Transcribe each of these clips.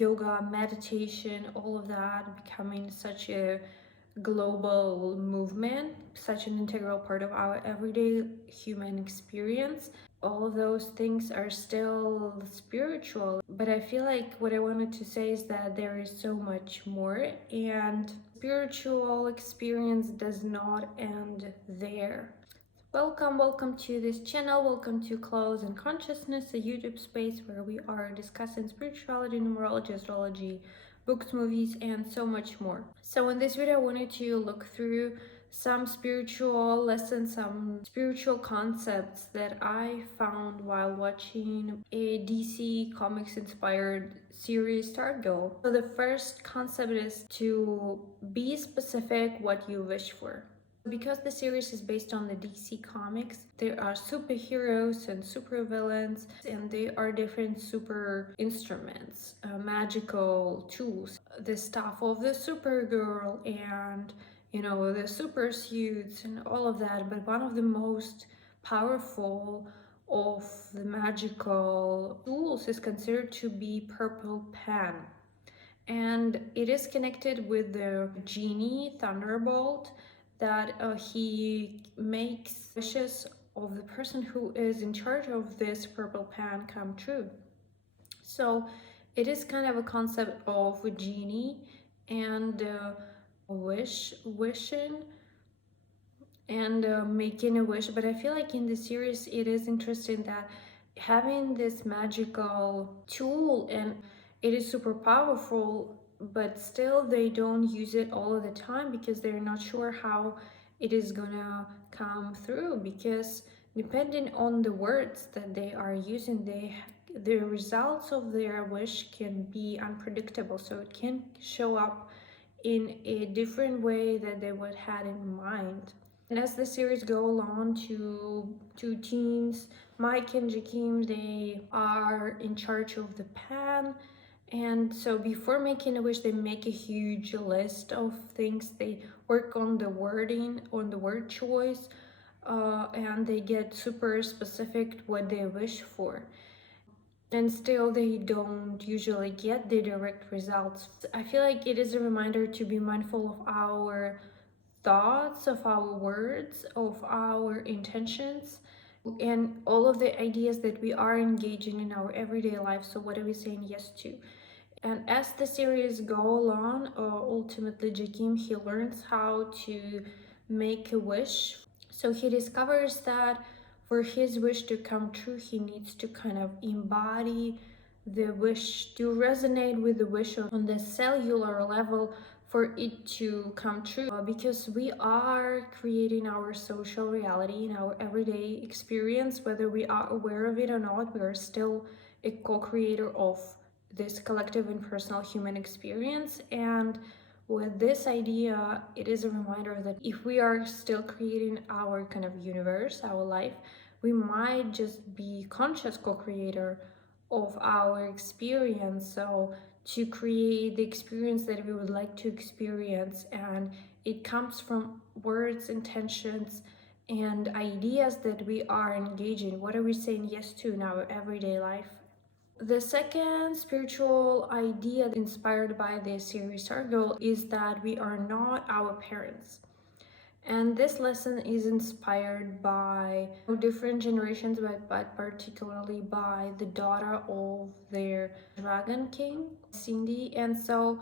yoga, meditation, all of that becoming such a global movement, such an integral part of our everyday human experience. All of those things are still spiritual, but I feel like what I wanted to say is that there is so much more, and spiritual experience does not end there. Welcome to this channel. Welcome to Clothes and Consciousness, a YouTube space where we are discussing spirituality, numerology, astrology, books, movies, and so much more. So in this video, I wanted to look through some spiritual lessons, some spiritual concepts that I found while watching a DC Comics inspired series, Stargirl. So the first concept is to be specific what you wish for. Because the series is based on the DC comics, there are superheroes and supervillains, and they are different super instruments, magical tools. The stuff of the Supergirl and, the super suits and all of that. But one of the most powerful of the magical tools is considered to be Purple Pen. And it is connected with the genie Thunderbolt, that he makes wishes of the person who is in charge of this purple pen come true. So it is kind of a concept of a genie and wishing and making a wish. But I feel like in the series it is interesting that having this magical tool, and it is super powerful, but still they don't use it all of the time because they're not sure how it is gonna come through, because depending on the words that they are using, the results of their wish can be unpredictable. So it can show up in a different way that they would had in mind. And as the series go along, two teams, Mike and Jakeem, they are in charge of the pen. And so before making a wish, they make a huge list of things. They work on the wording, on the word choice, and they get super specific what they wish for. And still they don't usually get the direct results. I feel like it is a reminder to be mindful of our thoughts, of our words, of our intentions, and all of the ideas that we are engaging in our everyday life. So what are we saying yes to? And as the series go along, ultimately Jakeem, he learns how to make a wish. So he discovers that for his wish to come true, he needs to kind of embody the wish, to resonate with the wish on the cellular level for it to come true, because we are creating our social reality in our everyday experience. Whether we are aware of it or not, we are still a co-creator of this collective and personal human experience. And with this idea, it is a reminder that if we are still creating our kind of universe, our life, we might just be conscious co-creator of our experience. So to create the experience that we would like to experience, and it comes from words, intentions, and ideas that we are engaging. What are we saying yes to in our everyday life? The second spiritual idea inspired by this series Stargirl is that we are not our parents. And this lesson is inspired by different generations, but particularly by the daughter of their Dragon King, Cindy. And so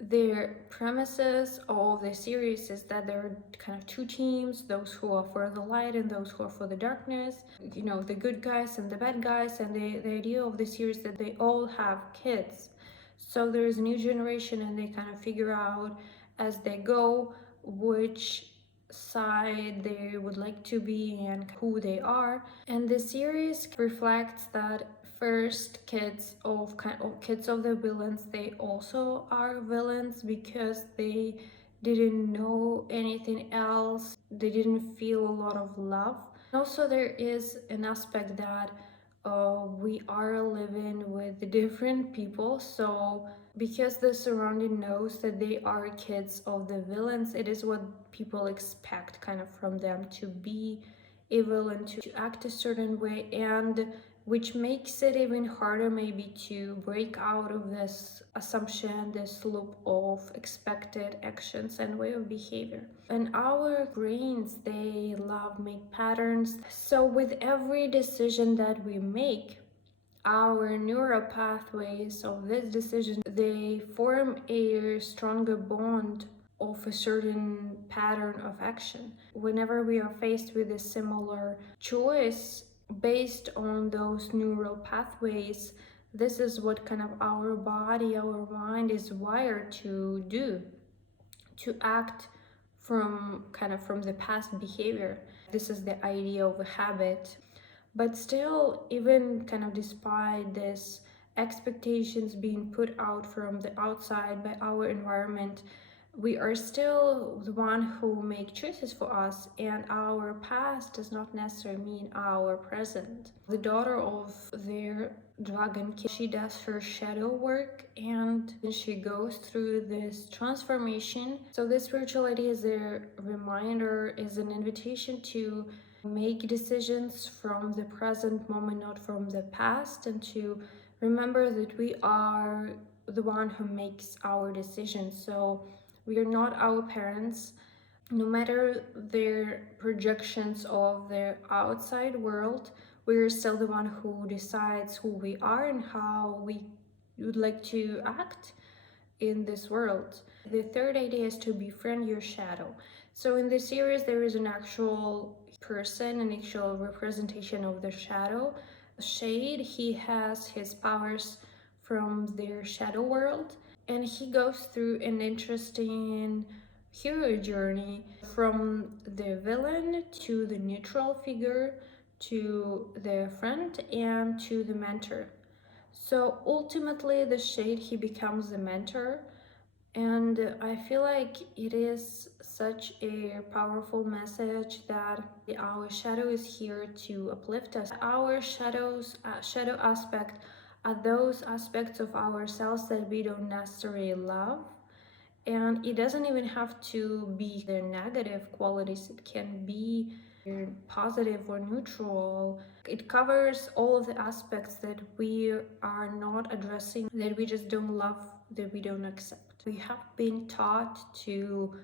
the premises of the series is that there are kind of two teams, those who are for the light and those who are for the darkness, the good guys and the bad guys. And the idea of the series that they all have kids. So there is a new generation, and they kind of figure out as they go which side they would like to be and who they are. And the series reflects that first kids of the villains, they also are villains because they didn't know anything else. They didn't feel a lot of love. Also, there is an aspect that we are living with different people. So because the surrounding knows that they are kids of the villains, it is what people expect kind of from them, to be a villain, to act a certain way. And which makes it even harder maybe to break out of this assumption, this loop of expected actions and way of behavior. And our brains, they love make patterns. So with every decision that we make, our neural pathways of this decision, they form a stronger bond of a certain pattern of action. Whenever we are faced with a similar choice based on those neural pathways, this is what kind of our body, our mind is wired to do, to act from the past behavior. This is the idea of a habit. But still, even kind of despite this expectations being put out from the outside by our environment, we are still the one who make choices for us, and our past does not necessarily mean our present. The daughter of their dragon king, she does her shadow work and she goes through this transformation. So this spirituality is a reminder, is an invitation to make decisions from the present moment, not from the past, and to remember that we are the one who makes our decisions. So we are not our parents. No matter their projections of their outside world, we are still the one who decides who we are and how we would like to act in this world. The third idea is to befriend your shadow. So in this series, there is an actual person, an actual representation of the shadow. Shade, he has his powers from their shadow world, and he goes through an interesting hero journey from the villain to the neutral figure to the friend and to the mentor. So ultimately, the shade, he becomes the mentor, and I feel like it is such a powerful message that our shadow is here to uplift us. Our shadow aspect are those aspects of ourselves that we don't necessarily love. And it doesn't even have to be their negative qualities, it can be positive or neutral. It covers all of the aspects that we are not addressing, that we just don't love, that we don't accept. We have been taught to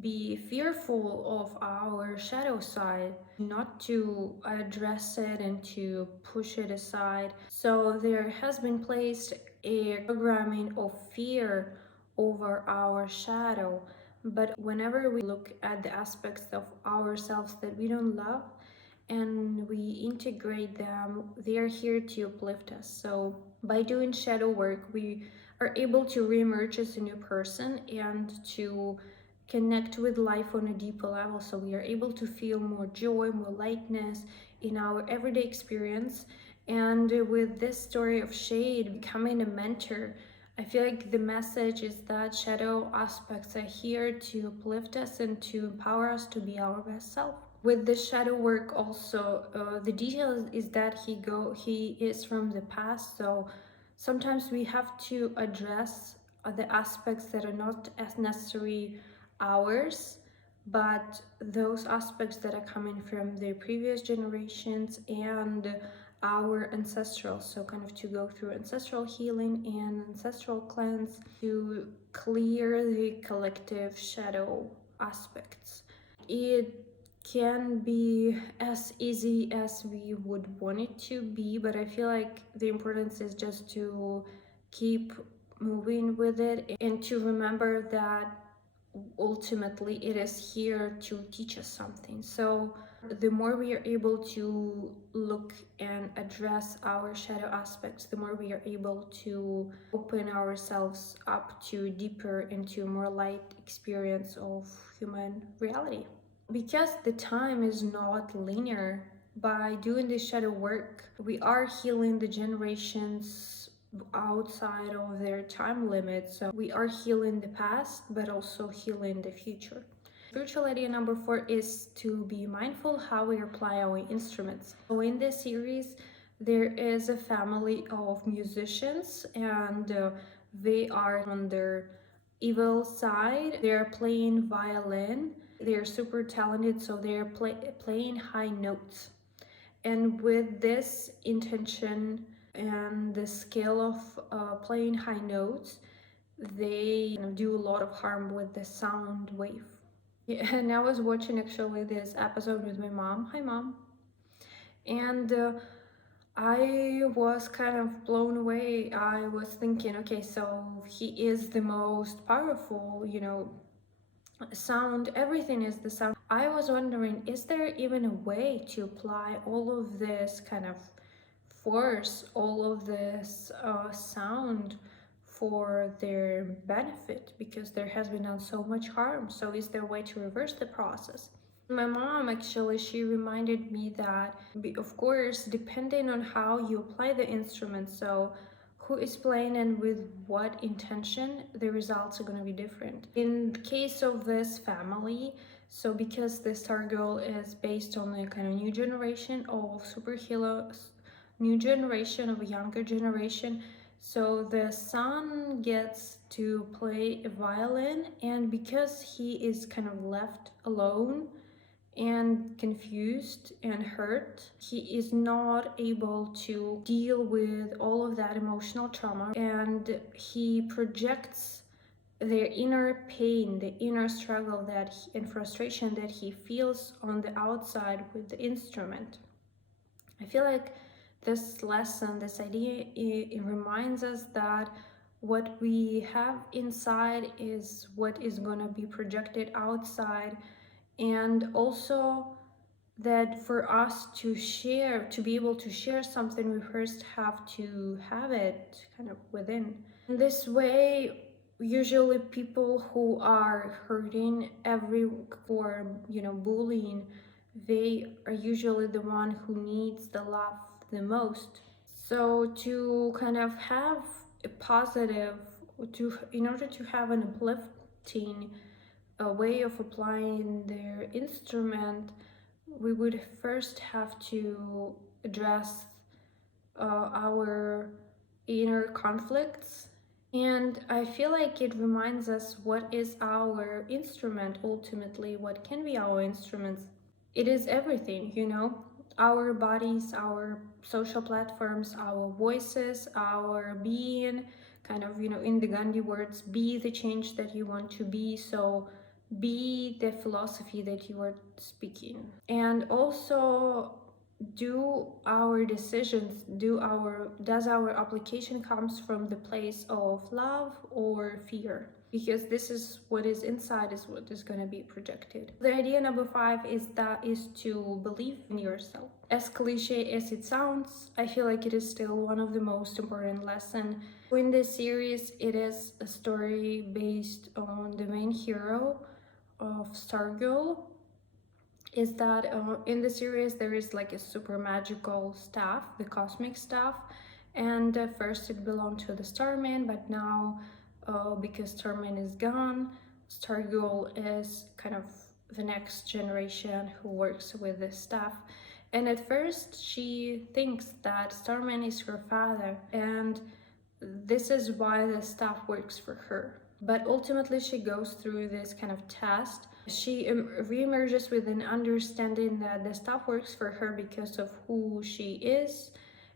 be fearful of our shadow side, not to address it and to push it aside. So there has been placed a programming of fear over our shadow. But whenever we look at the aspects of ourselves that we don't love and we integrate them, they are here to uplift us. So by doing shadow work, we are able to reemerge as a new person and to connect with life on a deeper level. So we are able to feel more joy, more lightness in our everyday experience. And with this story of Shade becoming a mentor, I feel like the message is that shadow aspects are here to uplift us and to empower us to be our best self. With the shadow work also, the detail is that he is from the past, so sometimes we have to address the aspects that are not as necessary ours, but those aspects that are coming from the previous generations and our ancestral. So kind of to go through ancestral healing and ancestral cleanse to clear the collective shadow aspects. It can be as easy as we would want it to be, but I feel like the importance is just to keep moving with it and to remember that ultimately it is here to teach us something. So the more we are able to look and address our shadow aspects, the more we are able to open ourselves up to deeper into more light experience of human reality. Because the time is not linear, by doing this shadow work, we are healing the generations outside of their time limit. So we are healing the past, but also healing the future. Spiritual idea number 4 is to be mindful how we apply our instruments. So in this series, there is a family of musicians, and they are on their evil side. They're playing violin. They're super talented, so they're playing high notes. And with this intention and the skill of playing high notes, they do a lot of harm with the sound wave. Yeah, and I was watching actually this episode with my mom. Hi, mom. And I was kind of blown away. I was thinking, okay, so he is the most powerful, sound, everything is the sound. I was wondering, is there even a way to apply all of this kind of force, all of this sound for their benefit? Because there has been done so much harm. So is there a way to reverse the process? My mom actually, she reminded me that, of course, depending on how you apply the instrument, so who is playing and with what intention, the results are going to be different. In the case of this family, so because the Stargirl is based on a kind of new generation of superheroes, new generation of a younger generation, so the son gets to play a violin, and because he is kind of left alone and confused and hurt, he is not able to deal with all of that emotional trauma, and he projects their inner pain, the inner struggle and frustration that he feels on the outside with the instrument. I feel like this lesson, this idea, it reminds us that what we have inside is what is going to be projected outside, and also that for us to share, to be able to share something, we first have to have it kind of within. In this way, usually people who are hurting or bullying, they are usually the one who needs the love the most. So to kind of have a positive, in order to have an uplifting a way of applying their instrument, we would first have to address our inner conflicts. And I feel like it reminds us what is our instrument ultimately, what can be our instruments. It is everything, our bodies, our social platforms, our voices, our being, kind of, in the Gandhi words, be the change that you want to be. So be the philosophy that you are speaking. And also, do our decisions, does our application comes from the place of love or fear? Because this is what is inside is what is going to be projected. The idea number 5 is to believe in yourself. As cliche as it sounds, I feel like it is still one of the most important lessons. In this series, it is a story based on the main hero of Stargirl. Is that in the series there is like a super magical staff, the cosmic staff, and first it belonged to the Starman, but now because Starman is gone, Stargirl is kind of the next generation who works with the staff. And at first she thinks that Starman is her father, and this is why the staff works for her. But ultimately she goes through this kind of test. She reemerges with an understanding that the staff works for her because of who she is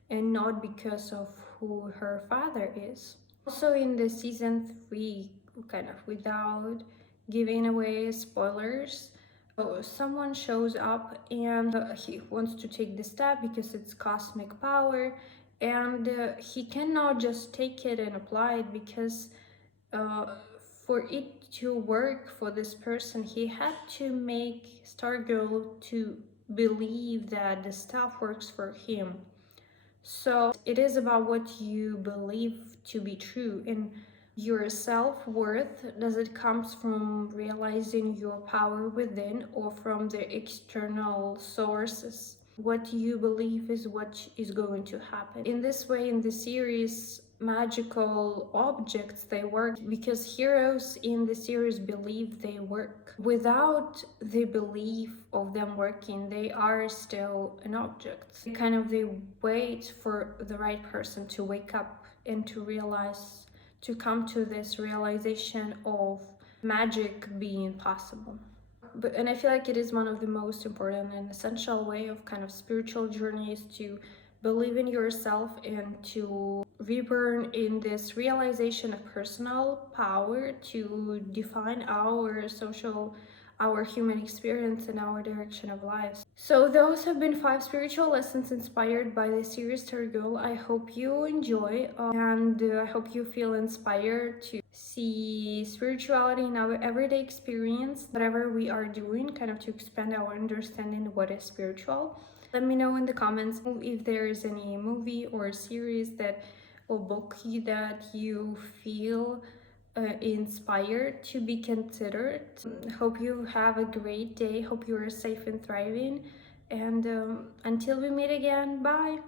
and not because of who her father is. Also in the season 3, kind of without giving away spoilers, someone shows up and he wants to take the staff because it's cosmic power, and he cannot just take it and apply it because uh, for it to work for this person, he had to make Stargirl to believe that the staff works for him. So it is about what you believe to be true. And your self-worth, does it comes from realizing your power within or from the external sources? What you believe is what is going to happen. In this way, in the series, magical objects, they work because heroes in the series believe they work. Without the belief of them working, they are still an object. They wait for the right person to wake up and to realize, to come to this realization of magic being possible. and I feel like it is one of the most important and essential way of kind of spiritual journeys to believe in yourself and to reborn in this realization of personal power to define our social, our human experience and our direction of lives. So those have been 5 spiritual lessons inspired by the series Stargirl. I hope you enjoy, and I hope you feel inspired to see spirituality in our everyday experience, whatever we are doing, kind of to expand our understanding of what is spiritual. Let me know in the comments if there is any movie or series that or book that you feel inspired to be considered. Hope you have a great day. Hope you are safe and thriving. And until we meet again, bye.